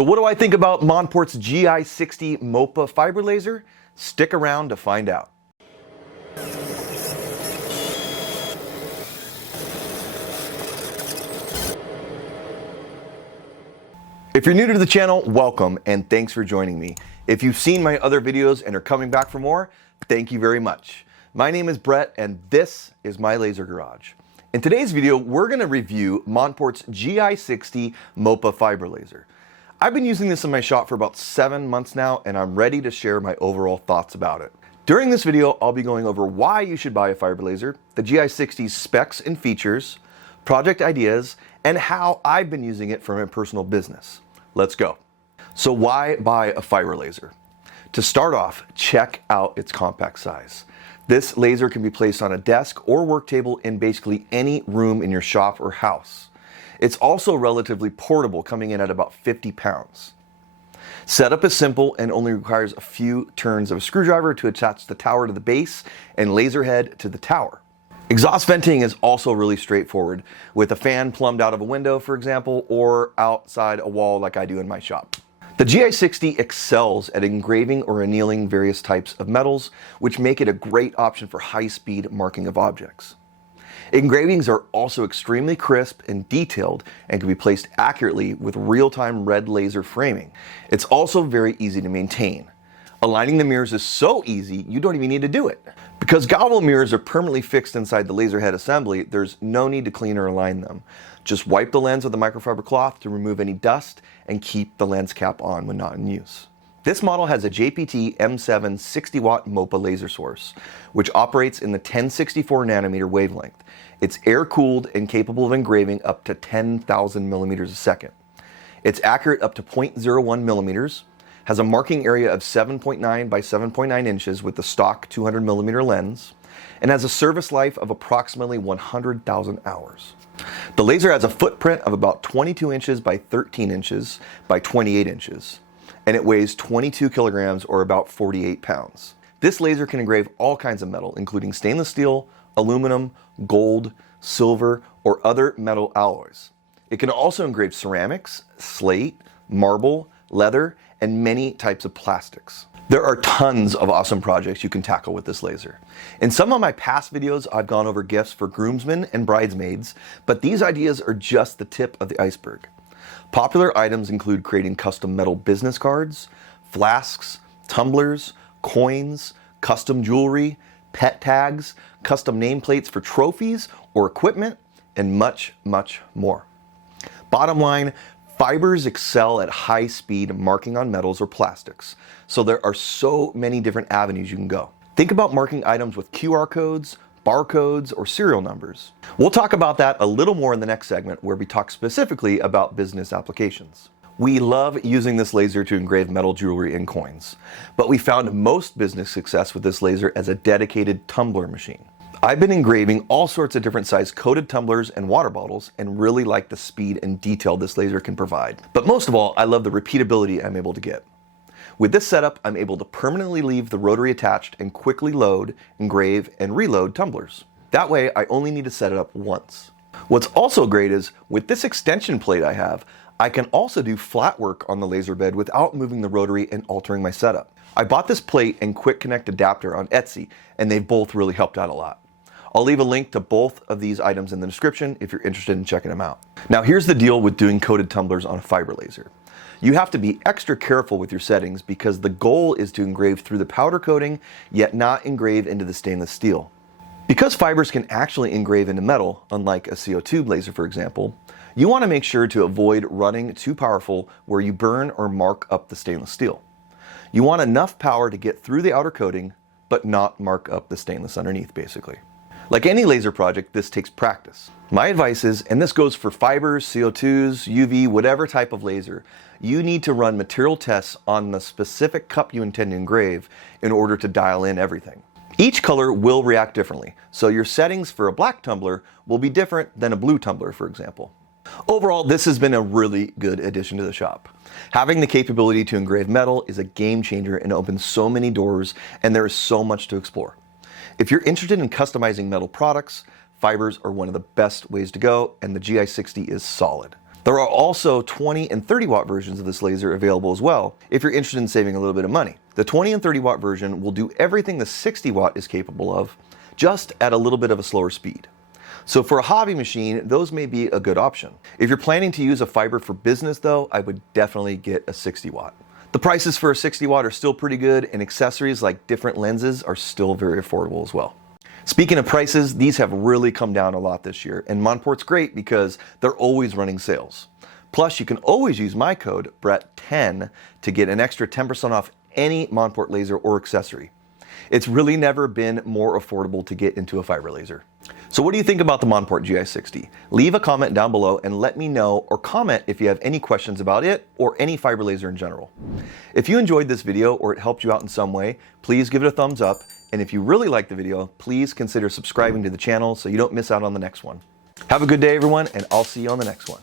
So what do I think about Monport's GI60 MOPA fiber laser? Stick around to find out. If you're new to the channel, welcome and thanks for joining me. If you've seen my other videos and are coming back for more, thank you very much. My name is Brett and this is my laser garage. In today's video, we're going to review Monport's GI60 MOPA fiber laser. I've been using this in my shop for about 7 months now and I'm ready to share my overall thoughts about it. During this video, I'll be going over why you should buy a fiber laser, the GI60's specs and features, project ideas, and how I've been using it for my personal business. Let's go. So why buy a fiber laser? To start off, check out its compact size. This laser can be placed on a desk or work table in basically any room in your shop or house. It's also relatively portable, coming in at about 50 pounds. Setup is simple and only requires a few turns of a screwdriver to attach the tower to the base and laser head to the tower. Exhaust venting is also really straightforward, with a fan plumbed out of a window, for example, or outside a wall like I do in my shop. The GI60 excels at engraving or annealing various types of metals, which make it a great option for high-speed marking of objects. Engravings are also extremely crisp and detailed and can be placed accurately with real-time red laser framing. It's also very easy to maintain. Aligning the mirrors is so easy, you don't even need to do it. Because gobble mirrors are permanently fixed inside the laser head assembly, there's no need to clean or align them. Just wipe the lens with a microfiber cloth to remove any dust and keep the lens cap on when not in use. This model has a JPT M7 60-watt MOPA laser source, which operates in the 1064 nanometer wavelength. It's air-cooled and capable of engraving up to 10,000 millimeters a second. It's accurate up to 0.01 millimeters, has a marking area of 7.9 by 7.9 inches with the stock 200 millimeter lens, and has a service life of approximately 100,000 hours. The laser has a footprint of about 22 inches by 13 inches by 28 inches. And it weighs 22 kilograms or about 48 pounds. This laser can engrave all kinds of metal, including stainless steel, aluminum, gold, silver, or other metal alloys. It can also engrave ceramics, slate, marble, leather, and many types of plastics. There are tons of awesome projects you can tackle with this laser. In some of my past videos, I've gone over gifts for groomsmen and bridesmaids, but these ideas are just the tip of the iceberg. Popular items include creating custom metal business cards, flasks, tumblers, coins, custom jewelry, pet tags, custom nameplates for trophies or equipment, and much, much more. Bottom line, fibers excel at high speed marking on metals or plastics, so there are so many different avenues you can go. Think about marking items with QR codes, barcodes, or serial numbers. We'll talk about that a little more in the next segment where we talk specifically about business applications. We love using this laser to engrave metal jewelry and coins, but we found most business success with this laser as a dedicated tumbler machine. I've been engraving all sorts of different size coated tumblers and water bottles and really like the speed and detail this laser can provide. But most of all, I love the repeatability I'm able to get. With this setup, I'm able to permanently leave the rotary attached and quickly load, engrave, and reload tumblers. That way, I only need to set it up once. What's also great is, with this extension plate I have, I can also do flat work on the laser bed without moving the rotary and altering my setup. I bought this plate and quick connect adapter on Etsy, and they've both really helped out a lot. I'll leave a link to both of these items in the description if you're interested in checking them out. Now here's the deal with doing coated tumblers on a fiber laser. You have to be extra careful with your settings because the goal is to engrave through the powder coating, yet not engrave into the stainless steel. Because fibers can actually engrave into metal, unlike a CO2 laser for example, you want to make sure to avoid running too powerful where you burn or mark up the stainless steel. You want enough power to get through the outer coating, but not mark up the stainless underneath basically. Like any laser project, this takes practice. My advice is, and this goes for fibers, CO2s, UV, whatever type of laser, you need to run material tests on the specific cup you intend to engrave in order to dial in everything. Each color will react differently, so your settings for a black tumbler will be different than a blue tumbler, for example. Overall, this has been a really good addition to the shop. Having the capability to engrave metal is a game changer and opens so many doors, and there is so much to explore. If you're interested in customizing metal products, fibers are one of the best ways to go, and the GI60 is solid. There are also 20 and 30 watt versions of this laser available as well if you're interested in saving a little bit of money. The 20 and 30 watt version will do everything the 60 watt is capable of, just at a little bit of a slower speed. So for a hobby machine, those may be a good option. If you're planning to use a fiber for business though, I would definitely get a 60 watt. The prices for a 60 watt are still pretty good, and accessories like different lenses are still very affordable as well. Speaking of prices, these have really come down a lot this year, and Monport's great because they're always running sales. Plus, you can always use my code BRETT10 to get an extra 10% off any Monport laser or accessory. It's really never been more affordable to get into a fiber laser. So what do you think about the Monport GI60? Leave a comment down below and let me know, or comment if you have any questions about it or any fiber laser in general. If you enjoyed this video or it helped you out in some way, please give it a thumbs up. And if you really liked the video, please consider subscribing to the channel so you don't miss out on the next one. Have a good day, everyone, and I'll see you on the next one.